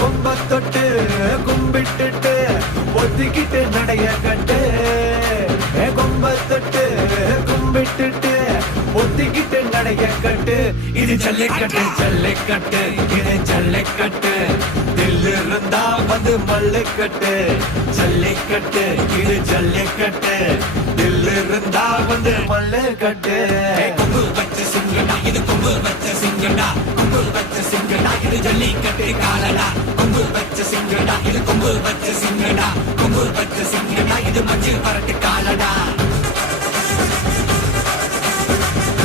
கொம்ப தொட்டு கும்பிட்டுட்டு ஒத்திக்கிட்டு நடைய கட்டு கொம்ப தொட்டு கும்பிட்டுட்டு ஒத்திக்கிட்டு நடைய கட்டு இது ஜல்லிக்கட்டு ஜல்லிக்கட்டு இது ஜல்லிக்கட்டு தில்லு இருந்தா வந்து மல்லுக்கட்டு ஜல்லிக்கட்டு இது ஜல்லிக்கட்டு தில்லு இருந்தா வந்து மல்லுக்கட்டு கொம்பு வச்ச சிங்கடா இது கொம்பு வச்ச சிங்கடா கொம்பு வச்ச சிங்கடா இது ஜல்லிக்கட்டு காலடா கொம்பு வச்ச சிங்கடா இது கொம்பு வச்ச சிங்கடா கொம்பு வச்ச சிங்கடா இது மஞ்சள் பரட்டு காலடா